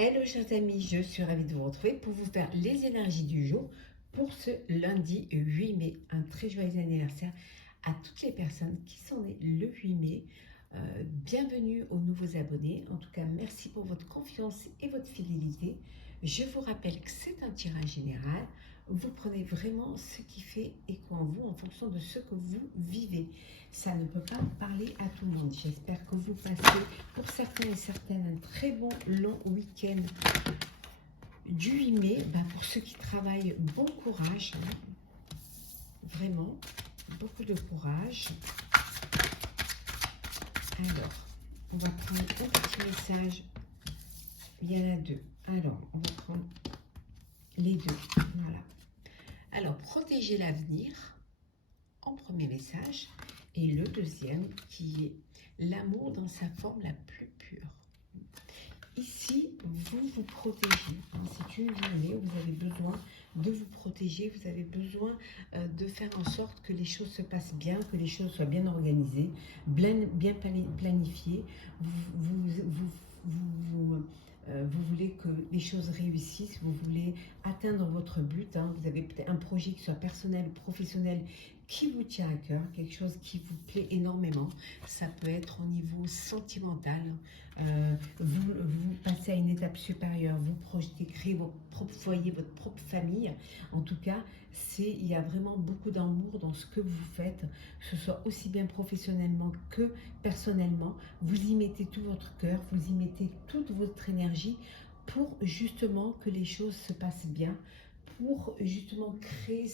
Hello chers amis, je suis ravie de vous retrouver pour vous faire les énergies du jour pour ce lundi 8 mai. Un très joyeux anniversaire à toutes les personnes qui sont nées le 8 mai. Bienvenue aux nouveaux abonnés. En tout cas, merci pour votre confiance et votre fidélité. Je vous rappelle que c'est un tirage général. Vous prenez vraiment ce qui fait écho en vous en fonction de ce que vous vivez. Ça ne peut pas parler à tout le monde. J'espère que vous passez, pour certains et certaines, un très bon long week-end du 8 mai. Pour ceux qui travaillent, bon courage. Vraiment, beaucoup de courage. Alors, on va prendre un petit message. Il y en a deux. Alors, on va prendre les deux. Voilà. Alors, protéger l'avenir en premier message. Et le deuxième qui est l'amour dans sa forme la plus pure. Ici, vous vous protégez. C'est une journée où vous avez besoin de vous protéger. Vous avez besoin de faire en sorte que les choses se passent bien, que les choses soient bien organisées, bien planifiées. Vous voulez que les choses réussissent, vous voulez atteindre votre but. Vous avez peut-être un projet qui soit personnel ou professionnel qui vous tient à cœur, quelque chose qui vous plaît énormément. Ça peut être au niveau sentimental. Vous passez à une étape supérieure, vous projetez, créer votre propre foyer, votre propre famille. En tout cas, il y a vraiment beaucoup d'amour dans ce que vous faites, que ce soit aussi bien professionnellement que personnellement. Vous y mettez tout votre cœur, vous y mettez toute votre énergie pour justement que les choses se passent bien, pour justement créer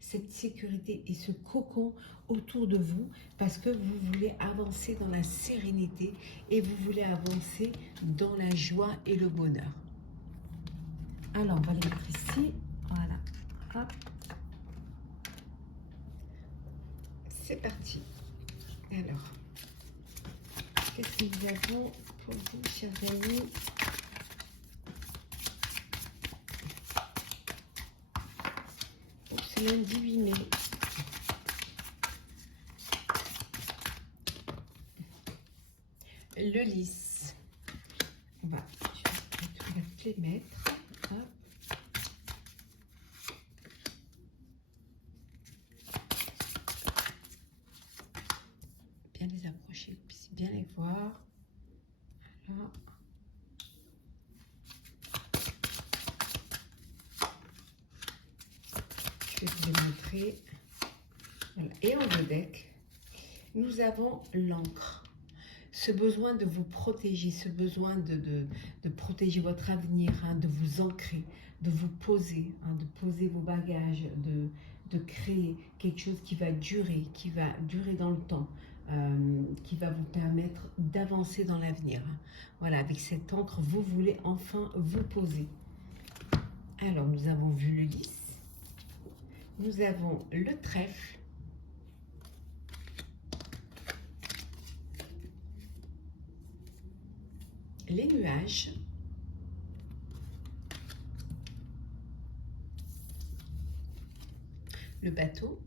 cette sécurité et ce cocon autour de vous, parce que vous voulez avancer dans la sérénité et vous voulez avancer dans la joie et le bonheur. Alors, on va les mettre ici. Voilà. Hop. C'est parti. Alors, qu'est-ce que nous avons pour vous, chers amis ? Lundi 8 mai. Le lys. Je vais toutes les mettre. Hop. Bien les approcher, vous puissiez bien les voir. Voilà. Je vais vous les montrer. Voilà. Et en deux decks, nous avons l'encre. Ce besoin de vous protéger, ce besoin de protéger votre avenir, de vous ancrer, de vous poser, de poser vos bagages, de créer quelque chose qui va durer dans le temps, qui va vous permettre d'avancer dans l'avenir. Voilà, avec cette encre, vous voulez enfin vous poser. Alors, nous avons vu le lys. Nous avons le trèfle, les nuages, le bateau,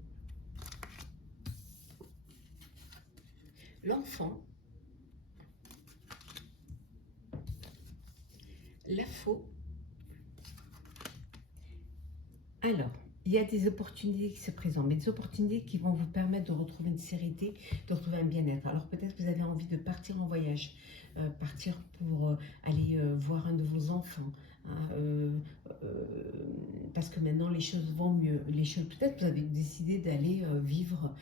l'enfant, la faux. Alors, il y a des opportunités qui se présentent, mais des opportunités qui vont vous permettre de retrouver une sérénité, de retrouver un bien-être. Alors peut-être que vous avez envie de partir en voyage, partir pour aller voir un de vos enfants, parce que maintenant les choses vont mieux. Peut-être que vous avez décidé d'aller vivre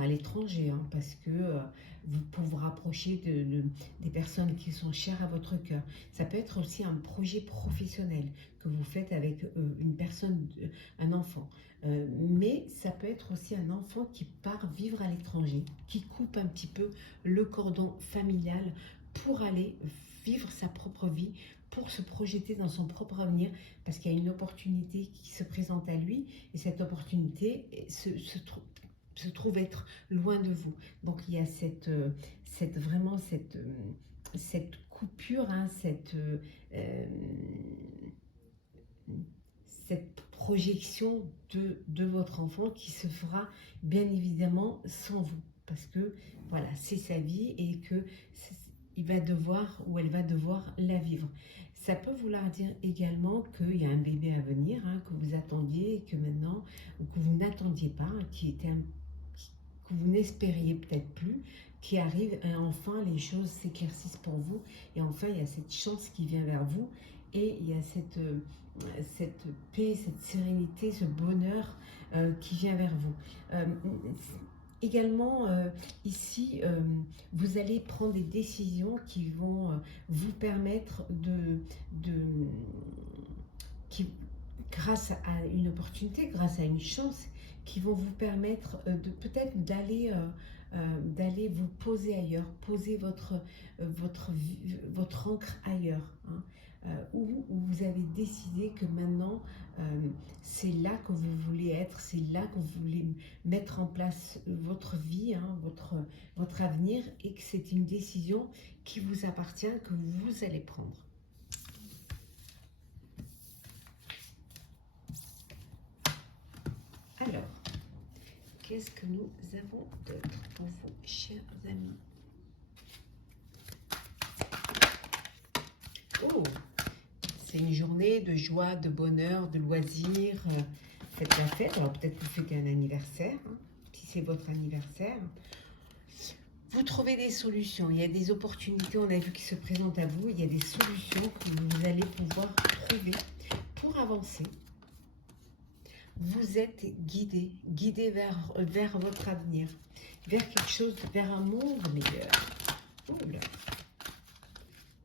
à l'étranger, parce que pour vous rapprocher des personnes qui sont chères à votre cœur. Ça peut être aussi un projet professionnel que vous faites avec une personne, un enfant. Mais ça peut être aussi un enfant qui part vivre à l'étranger, qui coupe un petit peu le cordon familial pour aller vivre sa propre vie, pour se projeter dans son propre avenir, parce qu'il y a une opportunité qui se présente à lui, et cette opportunité se trouve être loin de vous. Donc il y a vraiment cette coupure, cette projection de votre enfant qui se fera bien évidemment sans vous, parce que voilà, c'est sa vie et que il va devoir ou elle va devoir la vivre. Ça peut vouloir dire également qu'il y a un bébé à venir, hein, que vous attendiez et que maintenant, ou que vous n'attendiez pas, que vous n'espériez peut-être plus, qui arrive et enfin les choses s'éclaircissent pour vous et enfin il y a cette chance qui vient vers vous et il y a cette paix, cette sérénité, ce bonheur qui vient vers vous. Également, ici, vous allez prendre des décisions qui vont vous permettre qui, grâce à une opportunité, grâce à une chance, qui vont vous permettre de peut-être d'aller vous poser ailleurs, poser votre ancre ailleurs, hein, où vous avez décidé que maintenant, c'est là que vous voulez être, c'est là que vous voulez mettre en place votre vie, hein, votre avenir, et que c'est une décision qui vous appartient, que vous allez prendre. Alors, qu'est-ce que nous avons d'autre pour vous, chers amis? Oh, c'est une journée de joie, de bonheur, de loisirs. Faites la fête. Alors peut-être que vous fêtez un anniversaire, hein, si c'est votre anniversaire. Vous trouvez des solutions. Il y a des opportunités, on a vu, qui se présentent à vous. Il y a des solutions que vous allez pouvoir trouver pour avancer. Vous êtes guidé vers votre avenir, vers quelque chose, vers un monde meilleur. Oula.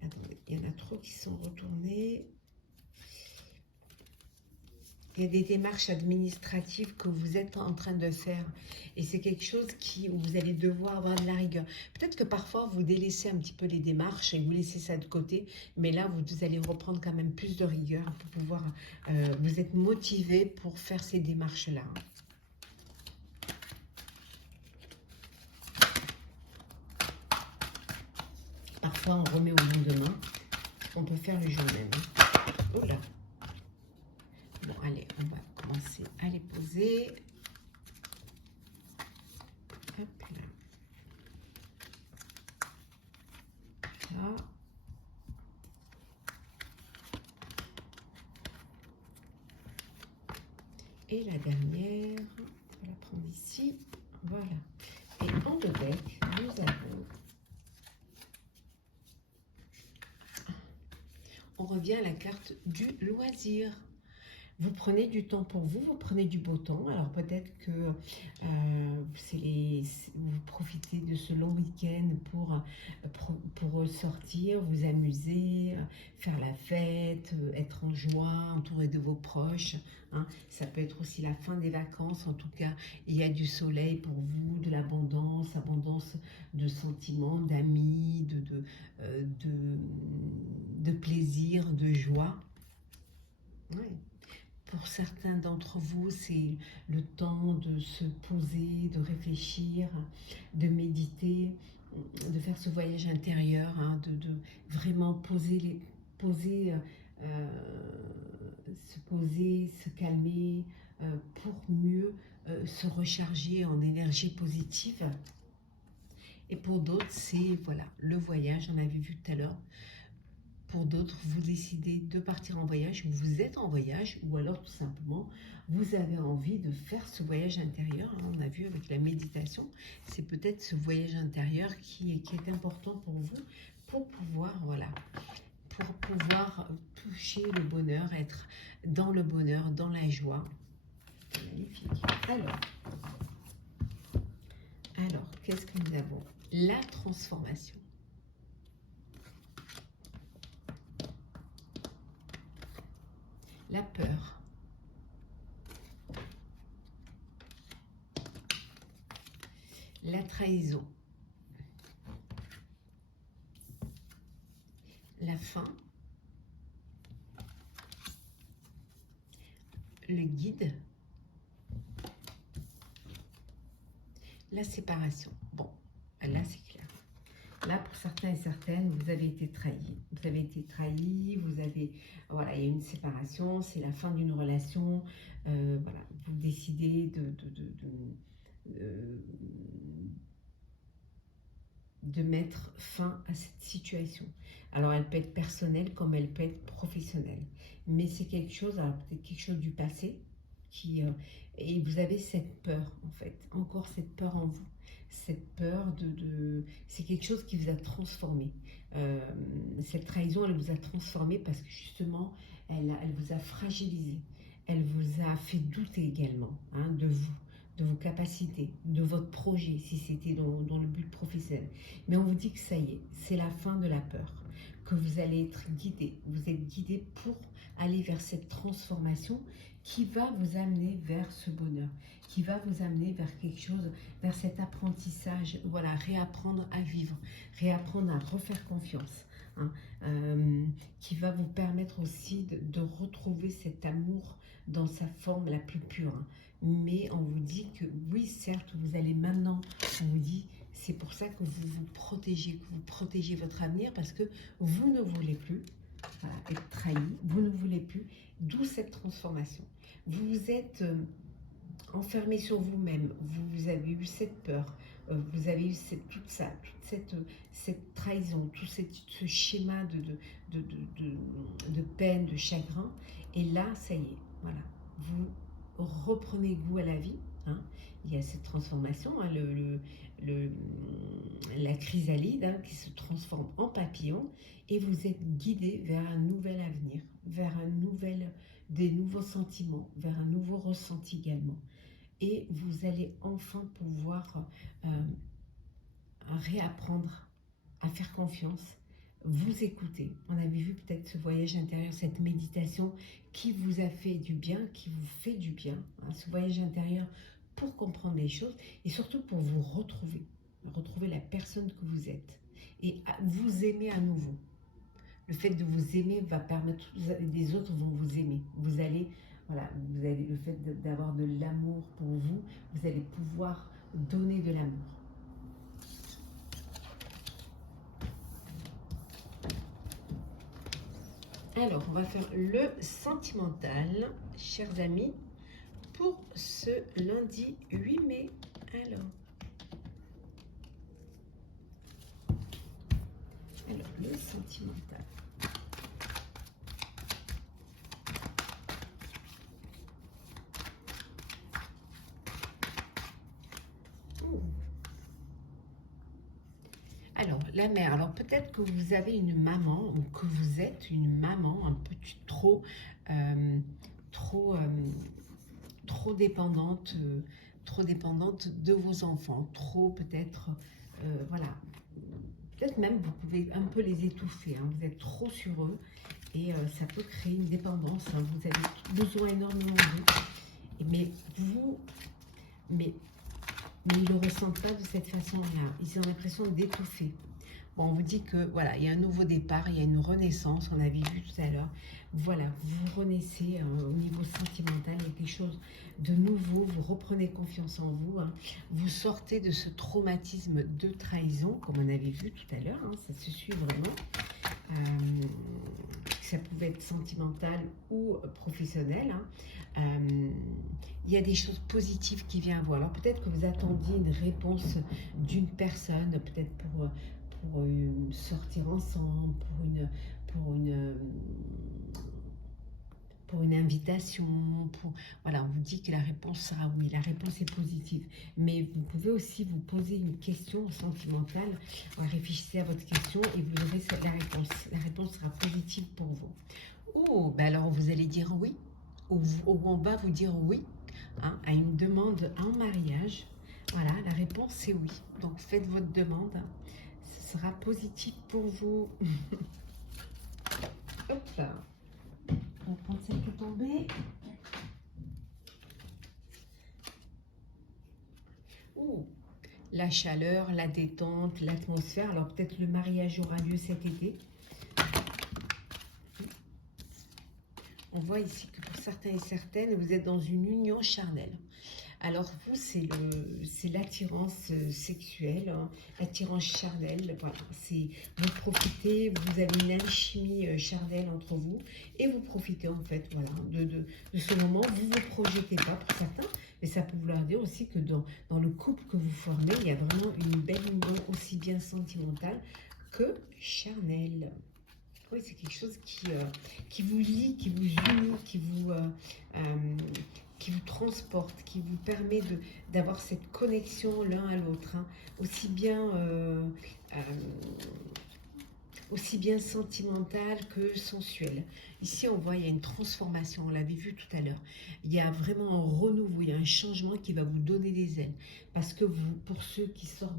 Attendez, il y en a trop qui sont retournés. Il y a des démarches administratives que vous êtes en train de faire. Et c'est quelque chose où vous allez devoir avoir de la rigueur. Peut-être que parfois, vous délaissez un petit peu les démarches et vous laissez ça de côté. Mais là, vous allez reprendre quand même plus de rigueur pour pouvoir... vous êtes motivé pour faire ces démarches-là. Parfois, on remet au lendemain. On peut faire le jour même. Oh là. Bon, allez, on va commencer à les poser. Hop là. Là. Et la dernière, on va la prendre ici. Voilà. Et en deux decks, nous avons... On revient à la carte du loisir. Vous prenez du temps pour vous, vous prenez du beau temps. Alors peut-être que vous profitez de ce long week-end pour sortir, vous amuser, faire la fête, être en joie, entouré de vos proches. Hein. Ça peut être aussi la fin des vacances. En tout cas, il y a du soleil pour vous, de l'abondance, abondance de sentiments, d'amis, de plaisir, de joie. Ouais. Pour certains d'entre vous, c'est le temps de se poser, de réfléchir, de méditer, de faire ce voyage intérieur, hein, de vraiment se poser, se calmer, pour mieux se recharger en énergie positive. Et pour d'autres, c'est voilà, le voyage, on avait vu tout à l'heure. Pour d'autres, vous décidez de partir en voyage, vous êtes en voyage, ou alors tout simplement, vous avez envie de faire ce voyage intérieur. On a vu avec la méditation, c'est peut-être ce voyage intérieur qui est important pour vous, pour pouvoir, voilà, pour pouvoir toucher le bonheur, être dans le bonheur, dans la joie. Magnifique. Alors, qu'est-ce que nous avons? La transformation. La peur. La trahison. La faim. Le guide. La séparation. Bon, là c'est clair. Là, pour certains et certaines, vous avez été trahis. Vous avez été trahis, voilà, il y a une séparation, c'est la fin d'une relation. Voilà, vous décidez de mettre fin à cette situation. Alors, elle peut être personnelle comme elle peut être professionnelle. Mais c'est quelque chose, alors peut-être quelque chose du passé, et vous avez cette peur, en fait, encore cette peur en vous. Cette peur c'est quelque chose qui vous a transformé. Cette trahison, elle vous a transformé parce que justement, elle vous a fragilisé. Elle vous a fait douter également, hein, de vous, de vos capacités, de votre projet, si c'était dans le but professionnel. Mais on vous dit que ça y est, c'est la fin de la peur, que vous allez être guidé. Vous êtes guidé pour aller vers cette transformation qui va vous amener vers ce bonheur, qui va vous amener vers quelque chose, vers cet apprentissage, voilà, réapprendre à vivre, réapprendre à refaire confiance, hein, qui va vous permettre aussi de retrouver cet amour dans sa forme la plus pure, hein. Mais on vous dit que oui, certes, vous allez maintenant, on vous dit, c'est pour ça que vous vous protégez, que vous protégez votre avenir, parce que vous ne voulez plus, voilà, être trahi, vous ne voulez plus, d'où cette transformation. Vous vous êtes enfermé sur vous-même, vous avez eu cette peur, vous avez eu toute cette trahison, tout ce schéma de peine, de chagrin, et là, ça y est, voilà, vous reprenez goût à la vie, hein. Il y a cette transformation, hein, la chrysalide, hein, qui se transforme en papillon, et vous êtes guidé vers un nouvel avenir, vers des nouveaux sentiments, vers un nouveau ressenti également. Et vous allez enfin pouvoir réapprendre à faire confiance, vous écouter. On avait vu peut-être ce voyage intérieur, cette méditation qui vous a fait du bien, qui vous fait du bien, hein, ce voyage intérieur pour comprendre les choses et surtout pour vous retrouver la personne que vous êtes et vous aimer à nouveau. Le fait de vous aimer va permettre, les autres vont vous aimer. Vous allez, voilà, vous avez le fait d'avoir de l'amour pour vous, vous allez pouvoir donner de l'amour. Alors, on va faire le sentimental, chers amis, pour ce lundi 8 mai. Alors le sentimental. Alors, la mère, alors peut-être que vous avez une maman ou que vous êtes une maman un peu trop dépendante de vos enfants, trop peut-être, voilà, peut-être même vous pouvez un peu les étouffer, hein, vous êtes trop sur eux et ça peut créer une dépendance, hein, vous avez besoin énormément d'eux, mais ils ne le ressentent pas de cette façon-là. Ils ont l'impression d'étouffer. Bon, on vous dit que voilà, il y a un nouveau départ, il y a une renaissance, on avait vu tout à l'heure. Voilà, vous renaissez au niveau sentimental, il y a quelque chose de nouveau, vous reprenez confiance en vous, hein. Vous sortez de ce traumatisme de trahison, comme on avait vu tout à l'heure, hein, ça se suit vraiment. Ça pouvait être sentimental ou professionnel, hein. Il y a des choses positives qui viennent à vous. Alors peut-être que vous attendiez une réponse d'une personne, peut-être pour sortir ensemble, pour une invitation, voilà, on vous dit que la réponse sera oui, la réponse est positive. Mais vous pouvez aussi vous poser une question sentimentale, réfléchissez à votre question et vous aurez la réponse. La réponse sera positive pour vous. Oh, ben alors vous allez dire oui, ou on va vous dire oui, hein, à une demande en mariage. Voilà, la réponse c'est oui. Donc faites votre demande, ce sera positif pour vous. Hop là. On va prendre celle qui est tombée. Ouh, la chaleur, la détente, l'atmosphère. Alors peut-être le mariage aura lieu cet été. On voit ici que pour certains et certaines, vous êtes dans une union charnelle. Alors vous, c'est l'attirance sexuelle, hein, l'attirance charnelle. Voilà, vous profitez, vous avez une alchimie charnelle entre vous et vous profitez en fait, voilà, de ce moment. Vous ne vous projetez pas pour certains, mais ça peut vouloir dire aussi que dans le couple que vous formez, il y a vraiment une belle union aussi bien sentimentale que charnelle. Oui, c'est quelque chose qui vous lie, qui vous unit, euh, qui vous transporte, qui vous permet d'avoir cette connexion l'un à l'autre, hein, euh, aussi bien sentimentale que sensuelle. Ici, on voit, il y a une transformation, on l'avait vu tout à l'heure. Il y a vraiment un renouveau, il y a un changement qui va vous donner des ailes. Parce que vous, pour ceux qui sortent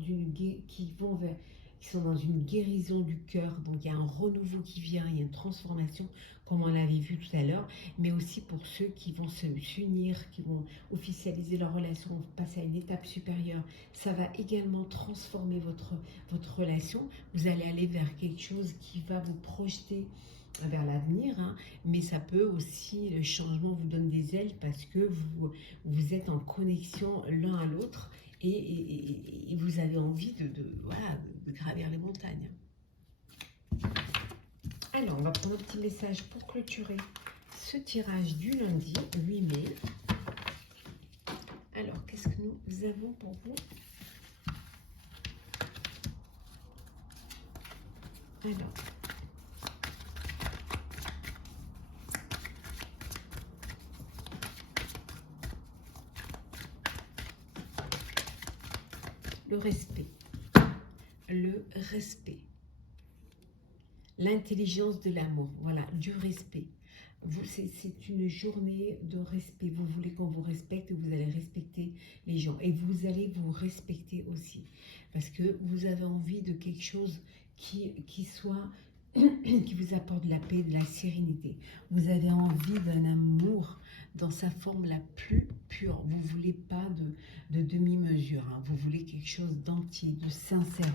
qui sont dans une guérison du cœur, donc il y a un renouveau qui vient, il y a une transformation, comme on l'avait vu tout à l'heure, mais aussi pour ceux qui vont s'unir, qui vont officialiser leur relation, passer à une étape supérieure. Ça va également transformer votre relation. Vous allez aller vers quelque chose qui va vous projeter vers l'avenir, hein, mais ça peut aussi, le changement vous donne des ailes parce que vous êtes en connexion l'un à l'autre et vous avez envie voilà, de gravir les montagnes. Alors, on va prendre un petit message pour clôturer ce tirage du lundi 8 mai. Alors, qu'est-ce que nous avons pour vous? Alors, le respect, l'intelligence de l'amour, voilà, du respect. C'est une journée de respect. Vous voulez qu'on vous respecte, vous allez respecter les gens. Et vous allez vous respecter aussi. Parce que vous avez envie de quelque chose qui soit, qui vous apporte de la paix, de la sérénité. Vous avez envie d'un amour dans sa forme la plus pure. Vous ne voulez pas de demi-mesure. Hein. Vous voulez quelque chose d'entier, de sincère,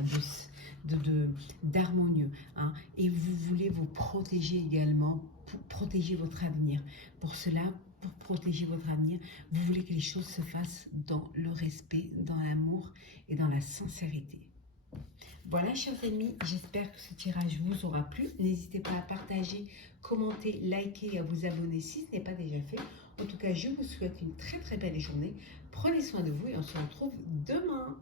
d'harmonieux. Hein. Et vous voulez vous protéger également pour protéger votre avenir. Pour cela, pour protéger votre avenir, vous voulez que les choses se fassent dans le respect, dans l'amour et dans la sincérité. Voilà, chers amis, j'espère que ce tirage vous aura plu. N'hésitez pas à partager, commenter, liker et à vous abonner si ce n'est pas déjà fait. En tout cas, je vous souhaite une très très belle journée. Prenez soin de vous et on se retrouve demain.